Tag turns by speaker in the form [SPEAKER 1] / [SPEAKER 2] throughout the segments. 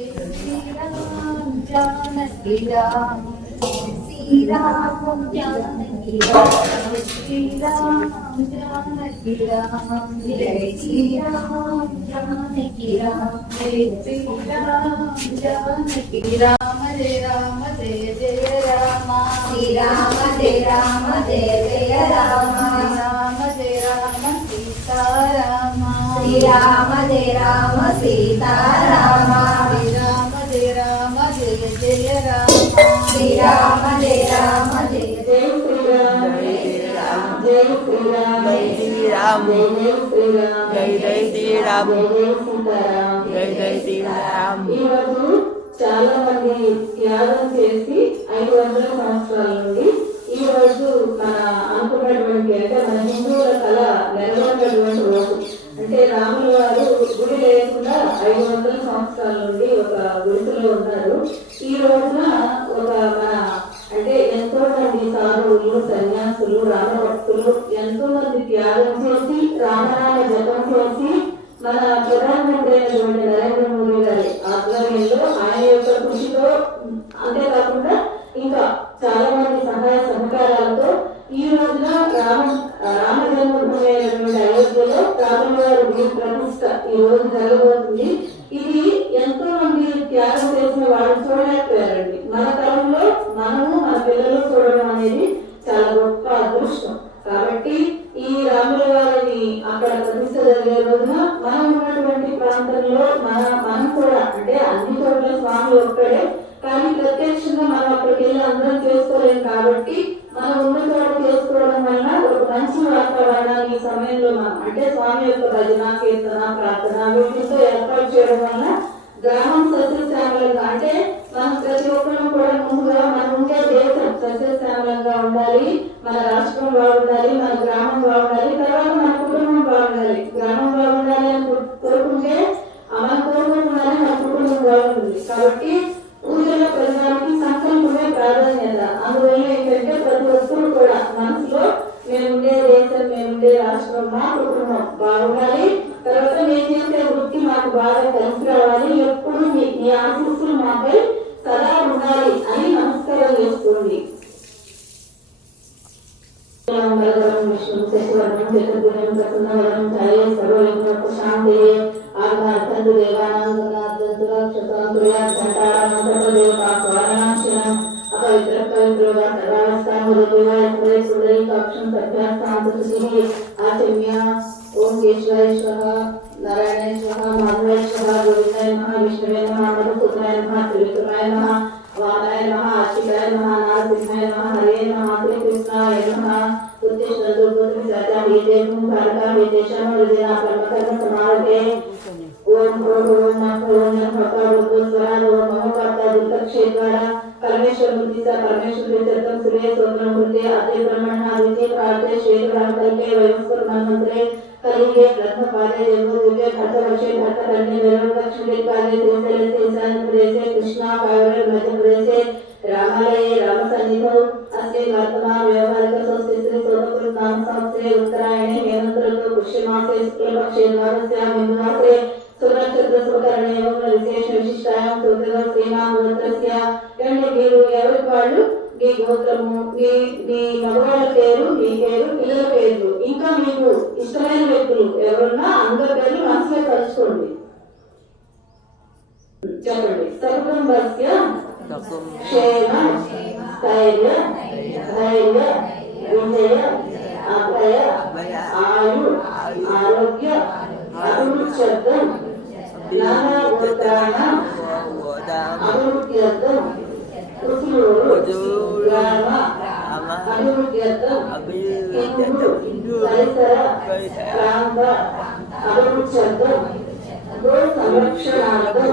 [SPEAKER 1] శ్రీరామ జానకి రామ
[SPEAKER 2] శ్రీరామ జానకి జయ రామ జయ జయ రామ
[SPEAKER 1] రామ జయ రామ జయ
[SPEAKER 3] రామ జయ రామ సీతారామ రామ జయ
[SPEAKER 4] రామ జయ
[SPEAKER 3] జై శ్రీరామ్
[SPEAKER 4] జై శ్రీరామ్
[SPEAKER 3] జై
[SPEAKER 4] శ్రీరామ్ శ్రీరామ్
[SPEAKER 3] ఈరోజు చాలా మంది త్యాగం చేసి ఐదు వందల సంవత్సరాల నుండి ఈ రోజు మన అనుకున్నటువంటి అంటే మన హిందువుల కళ నెరవేరినటువంటి రోజు అంటే రాముల వారు గుడి లేకుండా ఐదు వందల సంవత్సరాల నుండి చాలా సహాయ సహకారాలతో ఈ రోజున రామ రామ జన్మభూమి అయోధ్యలో రాముల వారి ప్రతిష్ట ఈ రోజు జరగబోతుంది. ఇది ఎంతో మంది త్యాగం చేసిన వాళ్ళు చూడలేకపోయారండి. మన తరంలో మనము మన పిల్లలు చూడడం అనేది చాలా గొప్ప అదృష్టం. కాబట్టి ఈ రాముల వారిని అక్కడ ప్రతిష్ట జరిగే రోజున మనం ఉన్నటువంటి ప్రాంతంలో మన మనం కూడా అంటే అన్ని చోట్ల స్వామి ఒక్కడే కానీ ప్రత్యక్షంగా మనం అక్కడికి వెళ్ళి అందరం చేసుకోలేము కాబట్టి మనం ఉన్న చోట చేసుకోవడం వలన ఒక మంచి వాతావరణాన్ని ఈ సమయంలో మనం అంటే స్వామి యొక్క భజన కీర్తన ప్రార్థన వీటితో ఏర్పాటు చేయడం వలన గ్రామం సస్యశ్యామలంగా అంటే మనం ప్రతి ఒక్కరం కూడా ముందుగా మనం ఉండే దేశం సస్యశ్యామలంగా ఉండాలి మన రాష్ట్రం బాగుండాలి మన గ్రామం బాగుండాలి తర్వాత మన కుటుంబం బాగుండాలి. గ్రామం బాగుండాలి అని కోరుకుంటే మన కుటుంబం ఉండాలి మన కుటుంబం బాగుంటుంది. కాబట్టి कृष्णाय नमः। उत्तिष्ठ दुर्बुद्धिसता वीतेभ्यं भारता वीतेषां हृदयना परमतः समारभे ओम ओम ओम ओम भगवान रुद्रस्वराज ओम महोपाता दुर्गक्षेत्वारा परमेश्वर बुद्धिसा परमेश्वर विचरतम सूर्य सोमन कृते अति ब्रह्मण आदित्य प्राप्ते श्वेत ब्रह्म कल्पे वयस्कर मंत्रे कलिगे प्रथम पादे जन्म दिव्य घट वर्षे घट करने वेरम दक्षिण पादे तीसरे तीसरे प्रदेशे कृष्णा कावर मध्य प्रदेशे रामालये राम सन्निधौ రామాలయే రామ వర్తమాన వ్యవహారిక సంస్థితి సోమకృత సంస్థే ఉత్తరాయణి హేమంతులకు పుష్యమాసే శుక్లపక్షే ద్వాదశ్యాం హిందుమాసే సునక్షత్ర సుకరణే యోగ విశేష విశిష్టాయం సూత్రగా శ్రీమాన్ గోత్రస్య అంటే మీరు ఎవరి వాళ్ళు? మీ గోత్రము. మీ మీ మగవాళ్ళ పేరు మీ పేరు పిల్లల పేర్లు ఇంకా మీకు ఇష్టమైన వ్యక్తులు ఎవరున్నా అందరి పేర్లు మనసులో తలుచుకోండి చెప్పండి. సర్వం సకుటుంబస్య క్షేమ స్థైర్య ధైర్య విజయ అభయ ఆయు ఆరోగ్య అభివృద్ధ్యర్థం నానా గోత్రాణ అభివృద్ధ్యర్థం అభివృద్ధ్యర్థం పరిసర ప్రాంత సంరక్షణార్థం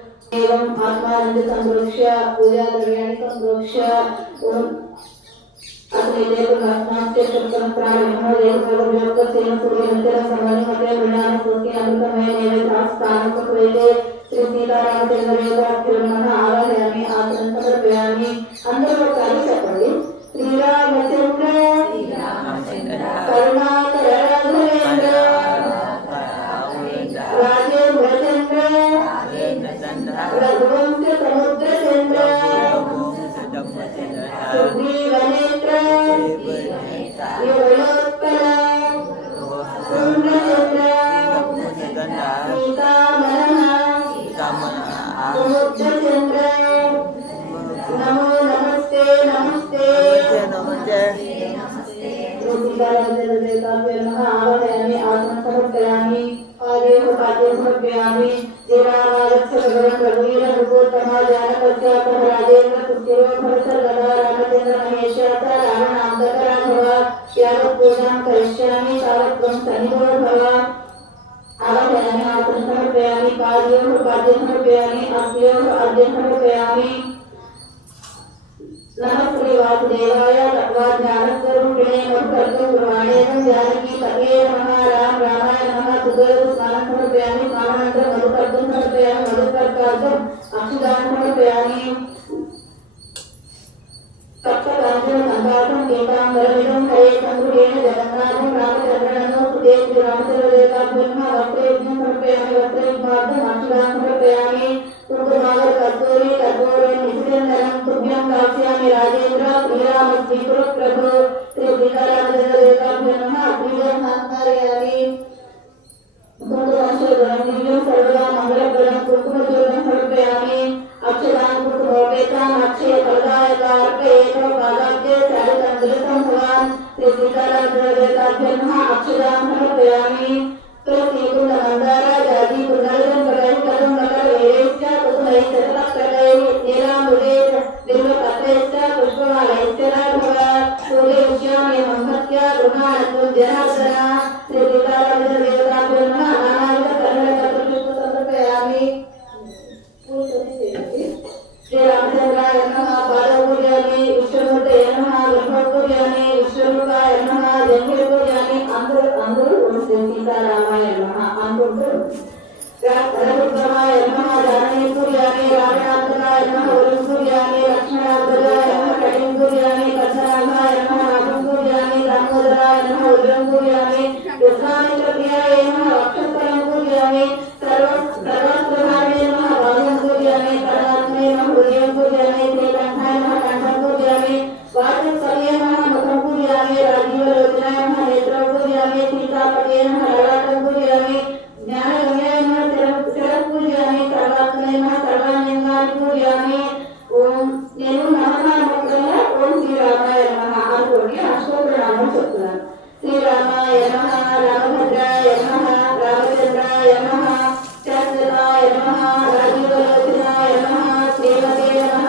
[SPEAKER 3] బ్రహ్మ మధ్య మాత్రమే దేవతాः कुक्षुब्धसागरः सर्वे सप्तद्वीपाः सुमरा ऋग्वेदो यजुर्वेद सामवेद कीर्तनाः अंगैः सर्वा सर्वे कलशाः समाश्रिताः आकल्पेषु धावते अवते कनिष्ठते युक्ते विघ्नेषु वर्तते आपूर्वा इदं सर्वं विश्वाभूता ज्ञापकप्राणाः यजोविषयकोपावतो स्वराको गङ्गेषु मेचैव गोदावरी सरस्वती नर्मदासिंहकाले जलेऽस्मिन् सन्निधिं कुरु एवम् आत्मानन्द संरक्ष्य पूजा द्रव्याणि संरक्ष्य ॐ अग्निदेव नास्ते शुक्लं प्राणिनो देवभगव्योक्तसेन सूर्यमन्दिर सम्मनिमते मृणानि स्वस्ति अमृतमय नैवेद्यास्थानककृते श्री సీతారామచంద్రయోగాభ్యో నమః ఆవాహయామి ఆసనం సమర్పయామి అందరూ ఒకసారి చెప్పండి శ్రీరామచంద్ర नमस्ते नमस्ते समर्पयामि आगे उपाद्य समर्पयामि देवानारक्ष भगवन् प्रभुवीर भगवत्तमा जानपत्या प्रहलादेन्द्र पुत्रो भरतर गदा रामचन्द्र महेश्वरत रामनामदत राघवा यावत् पूजां करिष्यामि तावत् त्वं सन्निधो भव आवाहयामि आत्मसमर्पयामि कार्योः उपाद्य समर्पयामि अप्योः अर्जन समर्पयामि नमः श्रीवासुदेवाय भगवाध्यानस्वरूपिणे मधुकर्तुपुरवाणेन जानकी तगे नमः राम रामाय नमः सुगरस्नानं समर्पयामि कामनन्तर मधुकर्तुं समर्पयामि मधुकर्तार्थम् अक्षुदानं समर्पयामि कप्पकाञ्चन सङ्कार्थं केकाम्बरमिदं हरे सङ्कुटेन जगन्नाथं रामचन्द्रणो सुतेभ्यो रामचन्द्रदेवताभ्यः वक्त्रयज्ञं समर्पयामि वक्त्रयुग्मार्थम् अक्षुदां समर्पयामि कुङ्कुमागरकर्पूरे कर्पूरे नित्यं धनं तुभ्यं दास्यामि राजेन्द्र श्रीरामस्ति कुरुप्रभो त्रिभिकारामजगदेकाभ्य नमः प्रियं हन्तारयामि भूतवंशोदरं दिव्यं सर्वदा मङ्गलप्रदं कुर्कुमचूर्णं समर्पयामि अक्षदां कुरु भवेताम् अक्षयफलदाय कार्पयेतौ पादाब्जे शालितन्दुलितं भवान् त्रिभिकारामजगदेकाभ्य नमः अक्षदां समर्पयामि। విష్ణుమూర్తయ నమః గర్భపూజామి విష్ణుముఖాయ నమః జంగిరపూజామి అందరూ అందరూ సీతారామాయ నమ అనుకుంటూ రఘుత్తమాయ నమః జానకీ పూజామి రావణాత్మకాయ నమః వరుణ పూజామి లక్ష్మణాత్మకాయ నమః కటిం పూజామి పద్మనాభాయ నమః నాగం పూజామి దామోదరాయ నమః ఉగ్రం పూజామి కృష్ణామిత్ర ప్రియాయ నమః వక్షస్థలం సర్వ సర్వస్వధారణే నమః భాగం పూజామి పరమాత్మే नमः वायुगोत्राय नमः देवदेव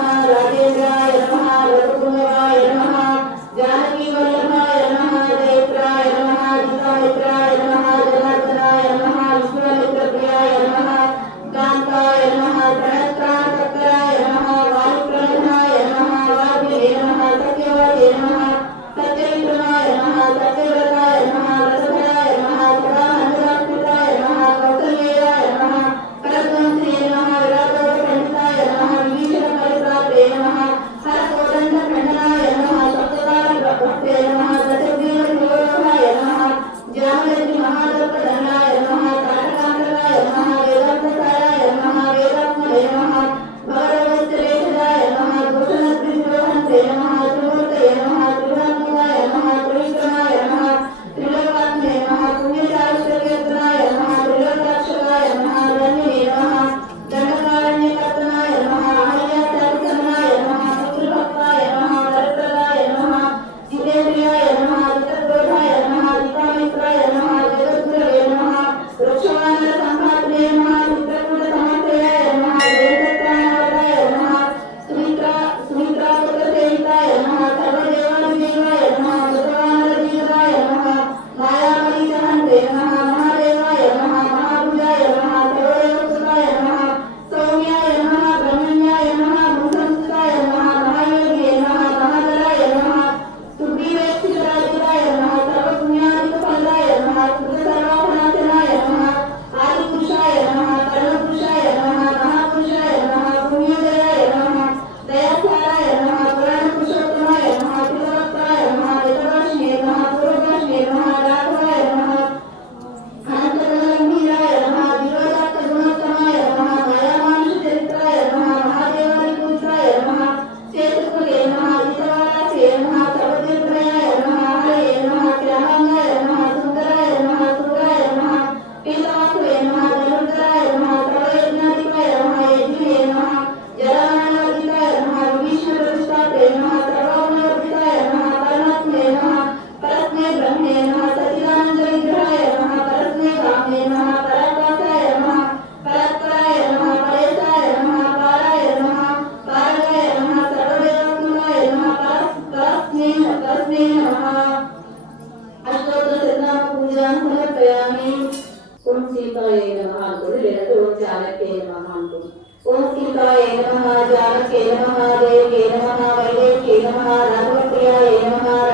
[SPEAKER 3] జానకే నమః అంటుంది ఓం సీతాయ నమః. జానకే నమః దేవకే నమః వైదేహ్యే నమః రాఘవప్రియాయ రమాయ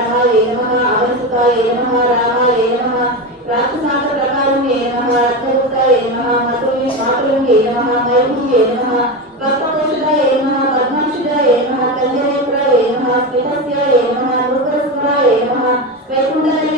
[SPEAKER 3] రామాయ రాక్షసాంత కళ్యాణేశ్వరాయ స్మితస్యాయ వైకుంఠాయ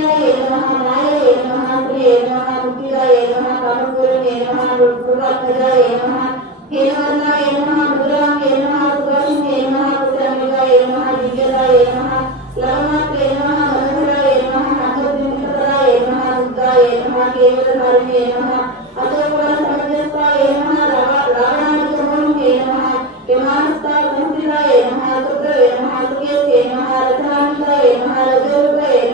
[SPEAKER 3] మాయే నమః ప్రియ నమః ముక్తిదాయ నమః కామగురునే నమః దుర్గాత్మజాయ నమః హేమవర్ణాయ నమః రుద్రాంగే నమః సుభాషిణే నమః పుత్రమిగాయ నమః దివ్యదాయ నమః లవమాత్రే నమః మనోహరాయ నమః అగ్రవింకరాయ నమః దుర్గాయ నమః కేవలధారిణే నమః అతోపర సమజస్తాయ నమః రావణానికి సమూహే నమః విమానస్థా సంస్థితాయ నమః రుద్రయ నమః సుకేతే నమః రథానికాయ నమః రజోరుకాయ నమః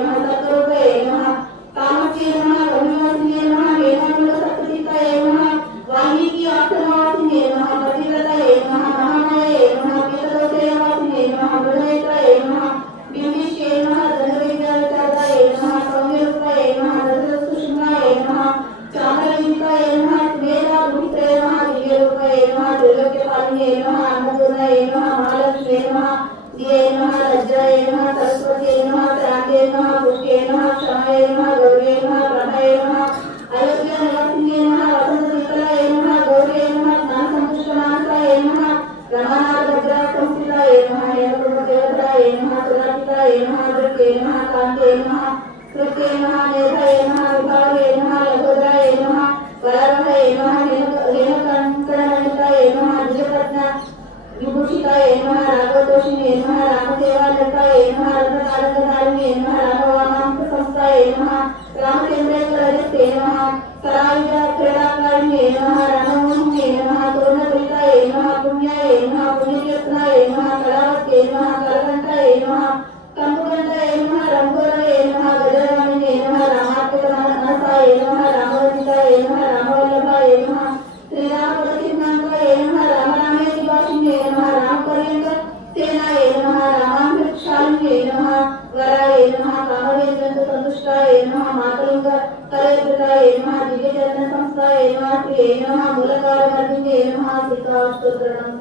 [SPEAKER 3] रामवल्लभाय नमः रामवल्लिकाय नमः रामवल्लभाय नमः श्रीरामप्रतिज्ञान्ताय नमः रामरामे शिवासिंहे नमः रामपर्यङ्क सेनाय नमः रामाङ्गक्षालिङ्गे नमः वराय नमः कामवेन्द्रसन्तुष्टाय नमः मातलिङ्ग कलयकृताय नमः दिव्यचरणसंस्थाय नमः प्रिये नमः मूलकारमर्दिने नमः सीतास्तोत्रणं